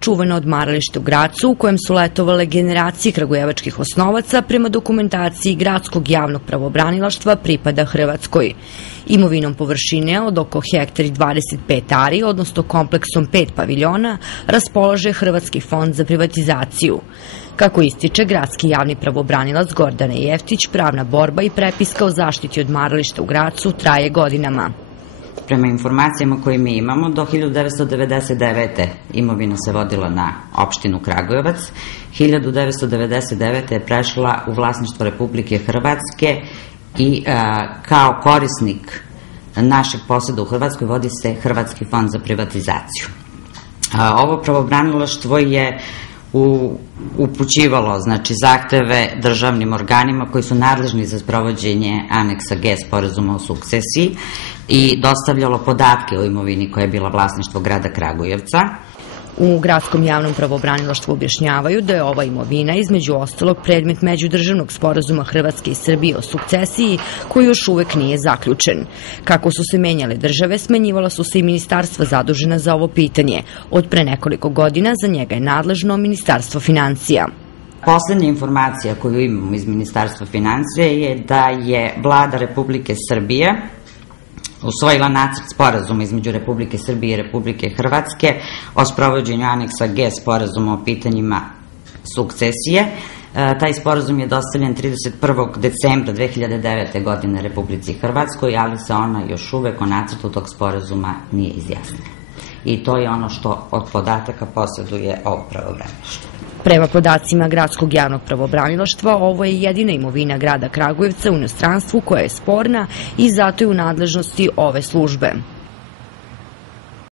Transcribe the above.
Čuveno odmaralište u Gracu, u kojem su letovale generacije kragujevačkih osnovaca, prema dokumentaciji Gradskog javnog pravobranilaštva pripada Hrvatskoj. Imovinom površine od oko hektari 25 ari, odnosno kompleksom 5 paviljona, raspolaže Hrvatski fond za privatizaciju. Kako ističe gradski javni pravobranilac Gordana Jeftić, pravna borba i prepiska o zaštiti odmarališta u Gracu traje godinama. Prema informacijama koje mi imamo, do 1999. imovina se vodila na opštinu Kragujevac, 1999. je prešla u vlasništvo Republike Hrvatske i kao korisnik našeg poseda u Hrvatskoj vodi se Hrvatski fond za privatizaciju. Ovo pravobranilaštvo je upućivalo zahteve državnim organima koji su nadležni za sprovođenje aneksa G sporazuma o sukcesiji i dostavljalo podatke o imovini koja je bila vlasništvo grada Kragujevca. U Gradskom javnom pravobranilaštvu objašnjavaju da je ova imovina između ostalog predmet međudržavnog sporazuma Hrvatske i Srbije o sukcesiji koji još uvek nije zaključen. Kako su se menjale države, smenjivala su se i ministarstva zadužena za ovo pitanje. Od pre nekoliko godina za njega je nadležno Ministarstvo financija. Poslednja informacija koju imamo iz Ministarstva financija je da je Vlada Republike Srbije usvojila nacrt sporazuma između Republike Srbije i Republike Hrvatske o sprovođenju aneksa G sporazuma o pitanjima sukcesije. Taj sporazum je dostavljen 31. decembra 2009. godine Republici Hrvatskoj, ali se ona još uvek o nacrtu tog sporazuma nije izjasnila. I to je ono što od podataka poseduje ovo pravobranilaštvo. Prema podacima Gradskog javnog pravobranilaštva, ovo je jedina imovina grada Kragujevca u inostranstvu koja je sporna i zato je u nadležnosti ove službe.